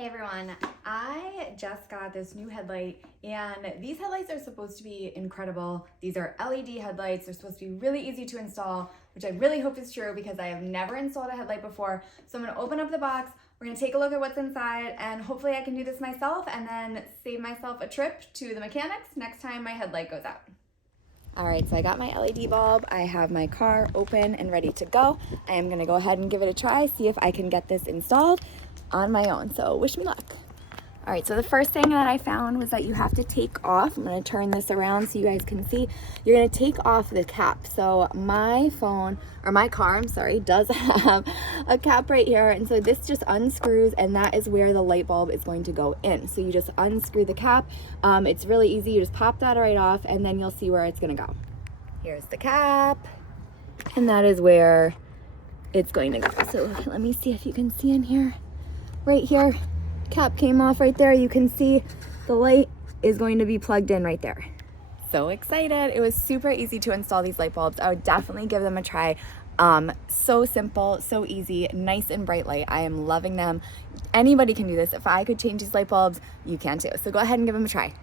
Hey everyone, I just got this new headlight and these headlights are supposed to be incredible. These are LED headlights. They're supposed to be really easy to install, which I really hope is true because I have never installed a headlight before. So I'm gonna open up the box, we're gonna take a look at what's inside, and hopefully I can do this myself and then save myself a trip to the mechanics next time my headlight goes out. All right, so I got my LED bulb. I have my car open and ready to go. I am gonna go ahead and give it a try, see if I can get this installed on my own, so wish me luck. All right, so the first thing that I found was that you have to take off, I'm gonna turn this around so you guys can see, you're gonna take off the cap. So my car, I'm sorry, does have a cap right here, and so this just unscrews and that is where the light bulb is going to go in. So you just unscrew the cap. It's really easy, you just pop that right off and then you'll see where it's gonna go. Here's the cap, and that is where it's going to go. So let me see if you can see in here. Right here, cap came off right there. You can see the light is going to be plugged in right there. So excited. It was super easy to install these light bulbs. I would definitely give them a try. So simple, so easy, nice and bright light. I am loving them. Anybody can do this. If I could change these light bulbs, you can too. So go ahead and give them a try.